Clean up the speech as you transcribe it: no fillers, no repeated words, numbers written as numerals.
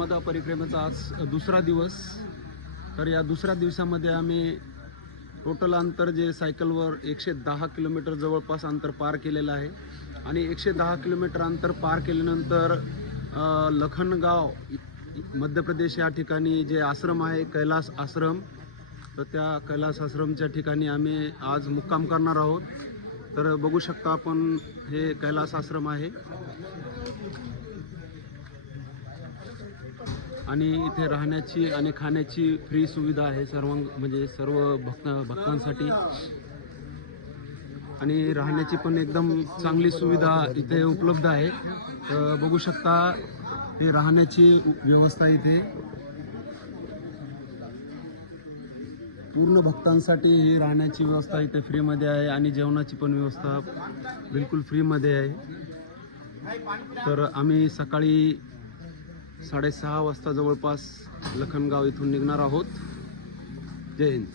नर्मदा परिक्रमेचा आज दुसरा दिवस। तर या दुसऱ्या दिवसामध्ये आम्ही टोटल अंतर जे सायकलवर 110 किलोमीटर जवळपास अंतर पार केलेलं आहे आणि 110 किलोमीटर अंतर पार केल्यानंतर लखनगाव मध्य प्रदेश या ठिकाणी जे आश्रम आहे कैलास आश्रम, तर त्या कैलास आश्रमच्या ठिकाणी आम्ही आज मुक्काम करणार आहोत। तर बघू शकता आपण हे कैलास आश्रम आहे आणि इथे राहण्याची आणि खाण्याची फ्री सुविधा आहे सर्व भक्तांसाठी आणि राहण्याची पण एकदम चांगली सुविधा इथे उपलब्ध आहे। तर बघू शकता हे राहण्याची व्यवस्था इथे पूर्ण भक्तांसाठी ही राहण्याची व्यवस्था इथे फ्रीमध्ये आहे आणि जेवणाची पण व्यवस्था बिलकुल फ्रीमध्ये आहे। तर आम्ही सकाळी 6:30 वाजता जवळपास लखनगाव इथून निघणार आहोत। जय हिंद।